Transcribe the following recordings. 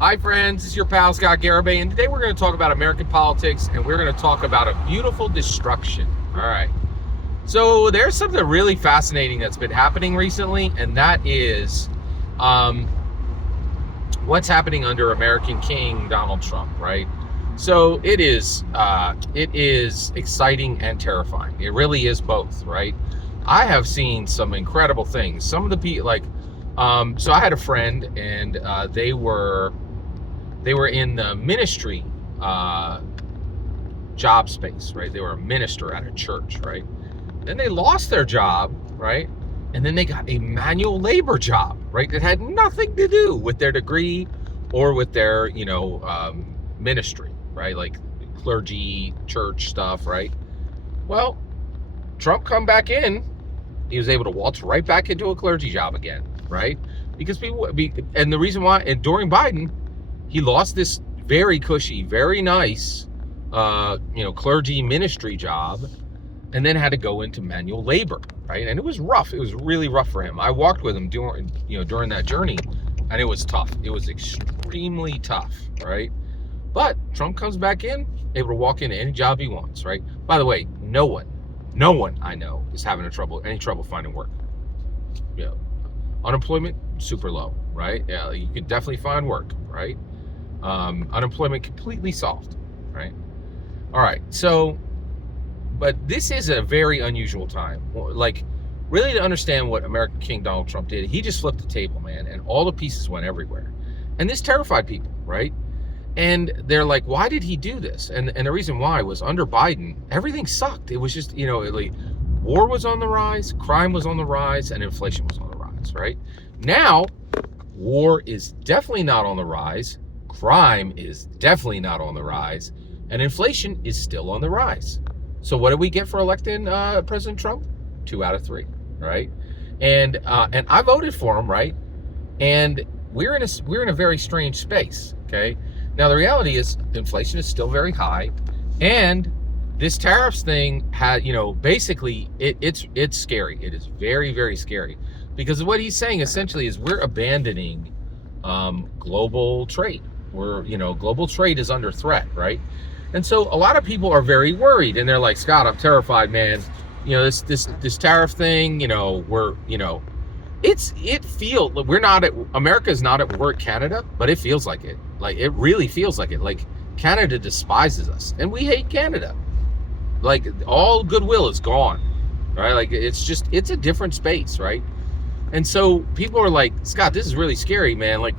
Hi friends, it's your pal Scott Garibay, and today we're going to talk about American politics, and we're going to talk about a beautiful destruction. All right. So there's something really fascinating that's been happening recently, and that is um, what's happening under American King Donald Trump, right? So it is exciting and terrifying. It really is both, right? I have seen some incredible things. Some of the people, so I had a friend, and they were in the ministry uh, job space, right? They were a minister at a church, right? Then they lost their job, right? And then they got a manual labor job, right? That had nothing to do with their degree or with their, ministry, right? Like clergy, church stuff, right? Well, Trump come back in. He was able to waltz right back into a clergy job again, right? Because and the reason why, and during Biden, he lost this very cushy, very nice, clergy ministry job, and then had to go into manual labor, right? And it was rough. It was really rough for him. I walked with him during that journey, and it was tough. It was extremely tough, right? But Trump comes back in, able to walk into any job he wants, right? By the way, no one I know is having any trouble finding work. You know, unemployment super low, right? Yeah, you can definitely find work, right? Unemployment completely solved, right? All right, so, but this is a very unusual time. Like, really, to understand what American King Donald Trump did, he just flipped the table, man, and all the pieces went everywhere. And this terrified people, right? And they're like, why did he do this? And the reason why was under Biden, everything sucked. It was just, war was on the rise, crime was on the rise, and inflation was on the rise, right? Now, war is definitely not on the rise, crime is definitely not on the rise, and inflation is still on the rise. So what did we get for electing President Trump? 2 out of 3, right? And I voted for him, right? And we're in a very strange space, okay? Now the reality is inflation is still very high, and this tariffs thing had, basically it's scary. It is very, very scary, because what he's saying essentially is we're abandoning global trade. Global trade is under threat, right? And so a lot of people are very worried, and they're like, Scott, I'm terrified, man. This tariff thing, America's not at war at Canada, but it feels like it. Like, it really feels like it. Like, Canada despises us, and we hate Canada. Like, all goodwill is gone, right? Like, it's a different space, right? And so people are like, Scott, this is really scary, man. Like,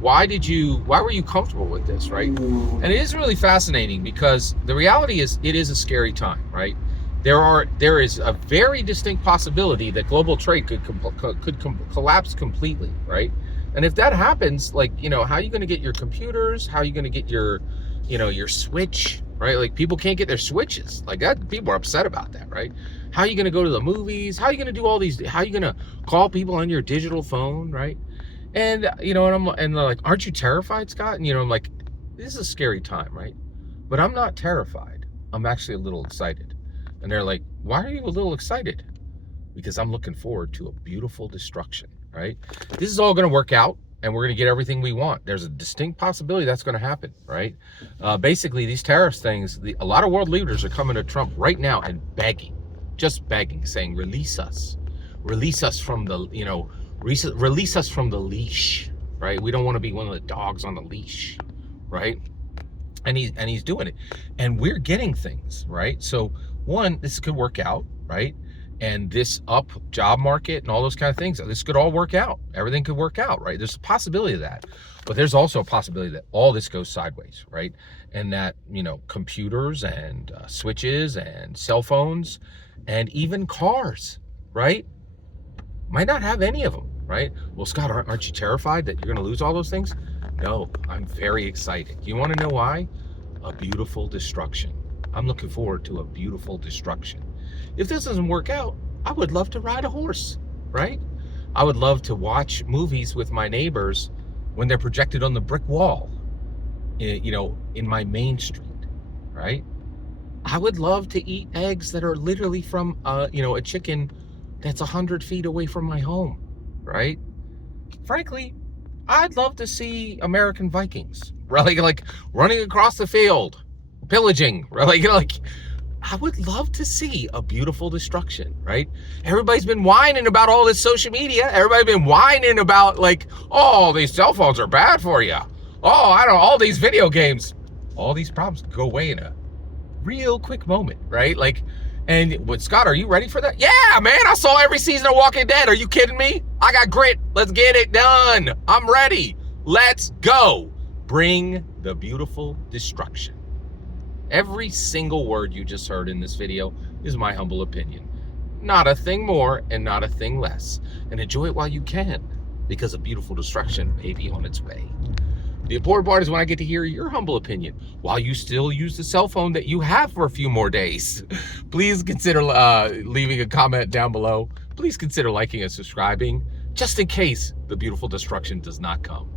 why were you comfortable with this, right? And it is really fascinating, because the reality is it is a scary time, right? There is a very distinct possibility that global trade could collapse completely, right? And if that happens, like, how are you going to get your computers? How are you going to get your switch, right? Like, people can't get their switches like that. People are upset about that, right? How are you going to go to the movies? How are you going to do all these? How are you going to call people on your digital phone, right? And and they're like, aren't you terrified, Scott? And I'm like, this is a scary time, right? But I'm not terrified. I'm actually a little excited. And they're like, why are you a little excited? Because I'm looking forward to a beautiful destruction, right? This is all going to work out, and we're going to get everything we want. There's a distinct possibility that's going to happen, right? Basically, these tariffs things, a lot of world leaders are coming to Trump right now and just begging, saying, release us from the, release us from the leash, right? We don't want to be one of the dogs on the leash, right? And he's doing it, and we're getting things, right? So one, this could work out, right? And this up job market and all those kind of things, this could all work out. Everything could work out, right? There's a possibility of that, but there's also a possibility that all this goes sideways, right? And that, computers and switches and cell phones and even cars, right, might not have any of them, right? Well, Scott, aren't you terrified that you're going to lose all those things? No, I'm very excited. You want to know why? A beautiful destruction. I'm looking forward to a beautiful destruction. If this doesn't work out, I would love to ride a horse, right? I would love to watch movies with my neighbors when they're projected on the brick wall, in my main street, right? I would love to eat eggs that are literally from, a chicken that's 100 feet away from my home, right? Frankly, I'd love to see American Vikings, right? Like running across the field, pillaging, right? Like I would love to see a beautiful destruction, right? Everybody's been whining about all this social media. Everybody's been whining about like, oh, these cell phones are bad for you. Oh, I don't know, all these video games. All these problems go away in a real quick moment, right? Like, and what, Scott, are you ready for that? Yeah, man, I saw every season of Walking Dead. Are you kidding me? I got grit. Let's get it done. I'm ready. Let's go. Bring the beautiful destruction. Every single word you just heard in this video is my humble opinion. Not a thing more and not a thing less. And enjoy it while you can, because a beautiful destruction may be on its way. The important part is when I get to hear your humble opinion while you still use the cell phone that you have for a few more days. Please consider leaving a comment down below. Please consider liking and subscribing just in case the beautiful destruction does not come.